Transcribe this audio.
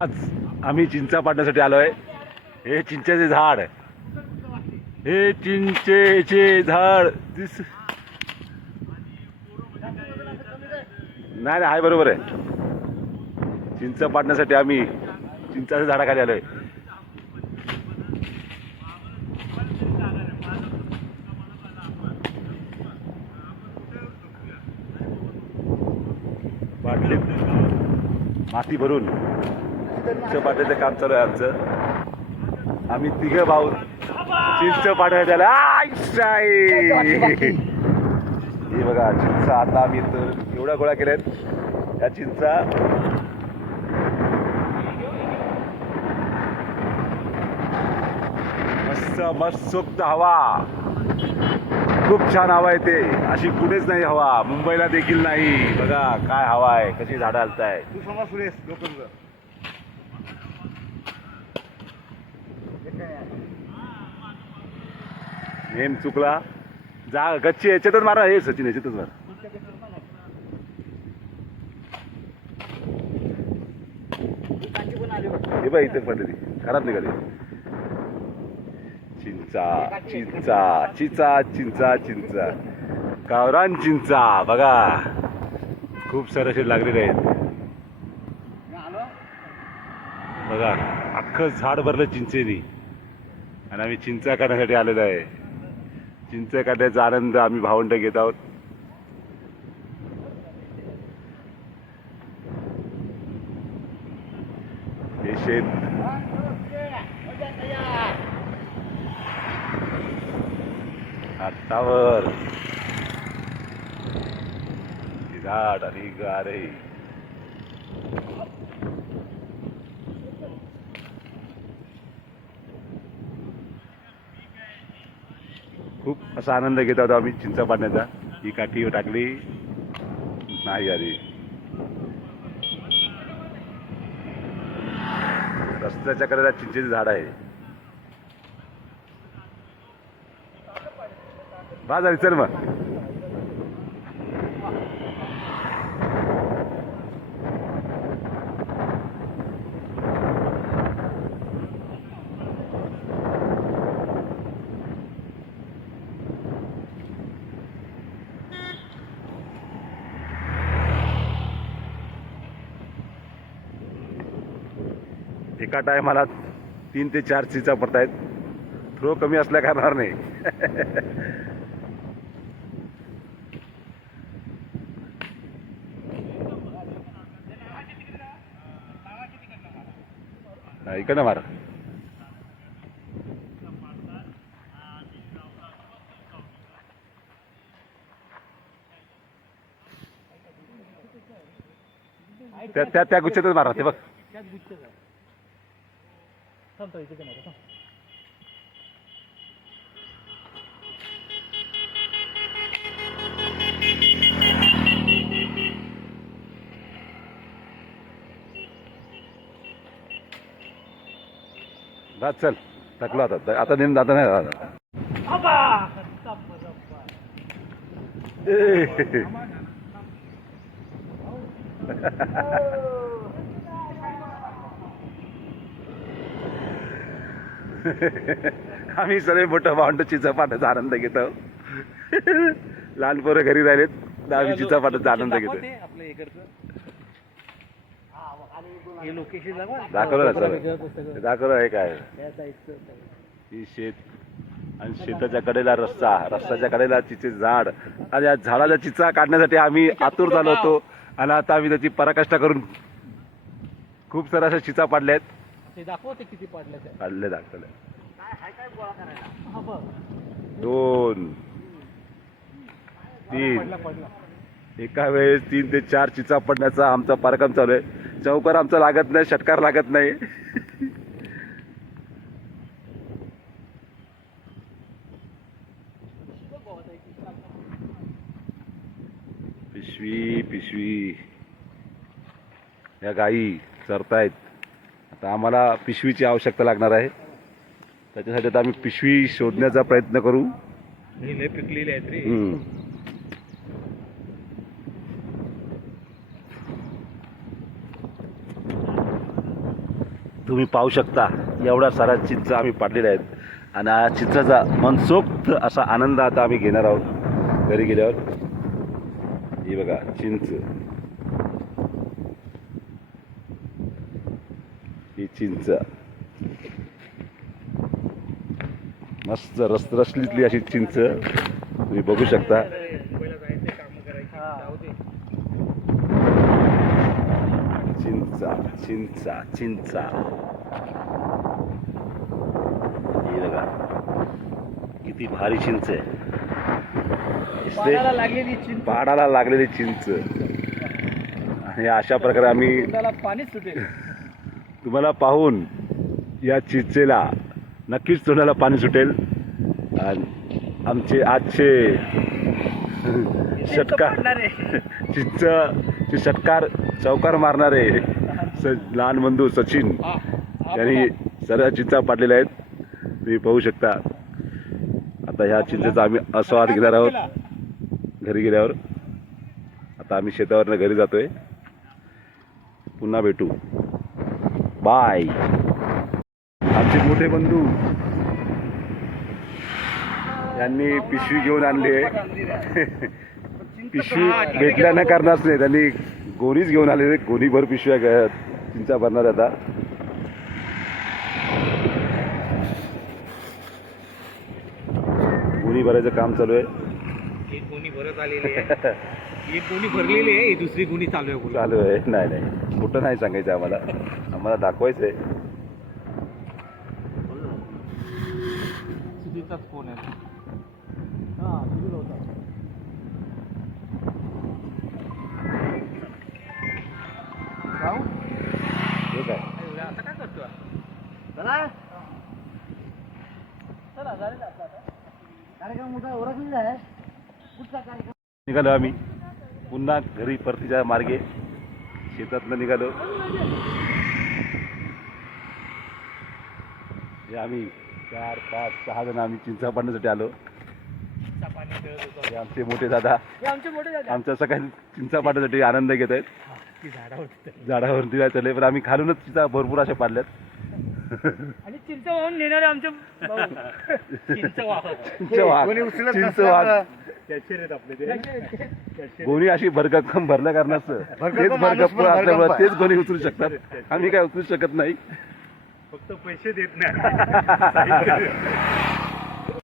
आज आम्ही चिंचा पाडण्यासाठी आलोय. हे चिंचेचे झाड. हे चिंचेचे झाड. दिस नाही नाही आहे बरोबर आहे. चिंच पाडण्यासाठी आम्ही चिंचाच्या झाडाखाली आलोय. बाटलीत माती भरून चिंच काम चालू आहे आमचं. आम्ही तिघं भाऊ चिंच पाट्यात हे बघा चिंच आता आम्ही तर एवढ्या गोळा केल्यात. या चिंचा मस्त मस्त हवा. खूप छान हवा आहे ते. अशी कुठेच नाही हवा. मुंबईला देखील नाही. बघा काय हवा आहे. कशी झाडं हलताय तू समज सुरेश लोक नेम चुकला. जा गच्ची याच्यातच मारा हे सचिन याच्यातच मारा. हे बघ इथे पडले. ती खराब निघाली. चिंचा चिंचा चिंचा चिंचा चिंचा. गावरान चिंचा बघा. खूप सारे असे लागलेले आहेत. बघा अख्खं झाड भरलं चिंचेनी. आणि आम्ही चिंचा काढण्यासाठी आलेलो आहे. चिंच काढण्याचा आनंद आम्ही भावंड घेत आहोत. हे शेत हातावर. झाड आणि गारे. खूप असा आनंद घेत होतो आम्ही चिंचा पाडण्याचा ही काठी टाकली. नाही आली. रस्त्याच्या कडेला चिंचेचे झाड आहे. बा झाली चल मग. एका टायमाला तीन ते चार चिंचा पडतायत. थ्रो कमी असल्या कारणार नाही. इकडं मार. त्या त्या त्या गुच्छातच मारा ते बघ. बस चल टाकलो आता आता नेम जाता नाही राहणार. ए. आम्ही सगळे मोठं भांड चिचापाटाचा आनंद घेतो. लहान पोरं घरी राहिलेत आम्ही चिचापाटाचा आनंद घेतो दाखवलं सर. दाखवलं आहे काय? ही शेत आणि शेताच्या कडेला रस्ता रस्त्याच्या कडेला चिचे झाड. आणि या झाडाच्या चिचा काढण्यासाठी आम्ही आतुर झालो होतो आणि आता आम्ही त्याची पराकाष्ठा करून खूप साऱ्या अशा चिचा पाडल्या आहेत ते दाखवते किती पाडलं ते. काढले दाखवले. काय काय गोळा करायला? हा बघ. दोन तीन. पडला पडला. एका वेळेस तीन ते चार चिचा पडण्याचा आमचा पराक्रम चालू आहे. चौकार आमचा लागत नाही षटकार लागत नाही. पिशवी पिशवी. या गायी चरतायत. आता आम्हाला पिशवीची आवश्यकता लागणार आहे. त्याच्यासाठी आता आम्ही पिशवी शोधण्याचा प्रयत्न करू. पिकलेले आहेत रे. हम्म. तुम्ही पाहू शकता एवढा सारा चिंच आम्ही पाडलेल्या आहेत आणि हा चिंचाचा मनसोक्त असा आनंद आता आम्ही घेणार आहोत घरी गेल्यावर. ही बघा चिंच. ही चिंच. मस्त रस रसलीतली अशी चिंच. तुम्ही बघू शकता. चिंचा चिंचा चिंचा. बघा. किती भारी चिंच आहे. पाडाला लागलेली चिंच. आणि अशा प्रकारे आम्ही पाणीच सुटेल. तुम्हाला पाहून या चिंचेला नक्कीच तोंडाला पाणी सुटेल. आणि आमचे आजचे षटकार पडणारे. चिंच चे षटकार चौकार मारणारे स लहान बंधू सचिन यांनी. सर्व चिंचा पाडलेल्या आहेत. तुम्ही पाहू शकता. आता ह्या चिंचेचा आम्ही आस्वाद घेणार आहोत. घरी गेल्यावर. आता आम्ही शेतावरनं घरी जातोय. पुन्हा भेटू. बाय. आमचे मोठे बंधू. यांनी पिशवी घेऊन आणली आहे. पिशवी भेटल्या न कारणाच नाही त्यांनी गोणीच घेऊन आलेले गोणीभर पिशव्या चिंचा भरणार आता. गोणी भरायचं काम चालू आहे. एक गोणी भरत आलेली आहे. एक गोणी भरलेली आहे ही दुसरी गोणी चालू आहे बोला चालू आहे. नाही नाही. कुठं नाही सांगायचं आम्हाला. आम्हाला दाखवायचं आहे. फोन आहे आता काय करतो चला. चला झालेलं आपलं आता. कार्यक्रम मोठा ओळखलेला आहे. कुठचा कार्यक्रम. निघालो आम्ही. पुन्हा घरी परतीच्या मार्गे. शेतातनं निघालो. हे आम्ही चार पाच सहा जण आम्ही चिंचा पाडण्यासाठी आलो. चिंचा हे आमचे मोठे दादा. हे आमचे मोठे झाले आमच्या सगळ्या चिंचा पाडण्यासाठी आनंद घेत आहेत ती झाडावरती झाडावरती जायचं पण आम्ही खालूनच चिंचा भरपूर अशा पाडल्यात. आणि चिंच वाहून नेणारे आमचे भाऊ. चिंच वाहक चिंच चिंच त्याचे- गोणी अशी भरगक्कम भरल्या कारणाचं तेच भरगप्प असल्यामुळे तेच गोणी उचलू शकतात. आम्ही काय उचलू शकत नाही. फक्त पैसे देत नाही.